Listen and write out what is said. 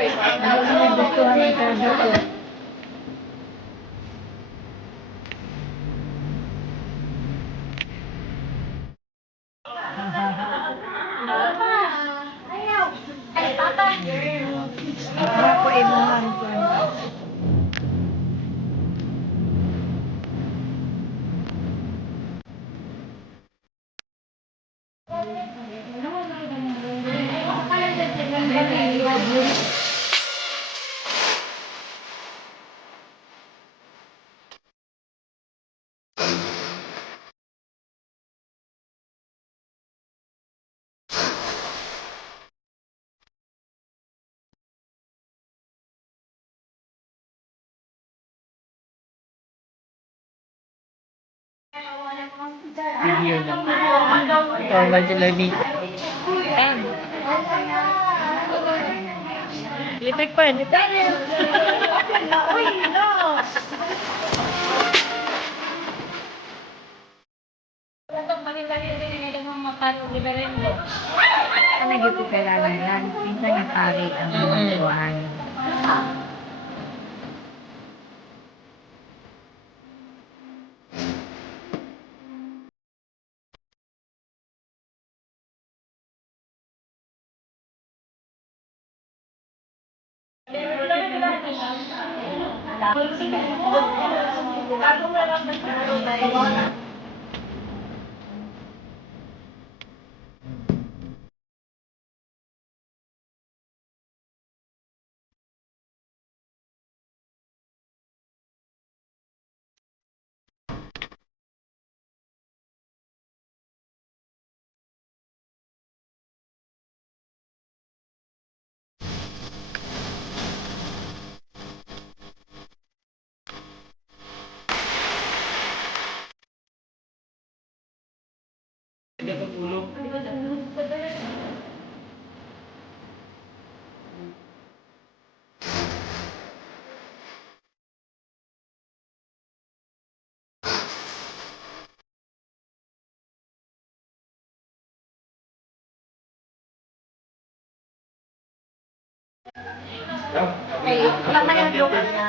Ano mo gustuhan ng karga ko? Ako imuhan ko. Video lang. Ikaw ba sila dito? Electric fan. Uy, no! Ano yung pagkailangan? Minsan yung pari ang mga buwan. Tama yung look niya.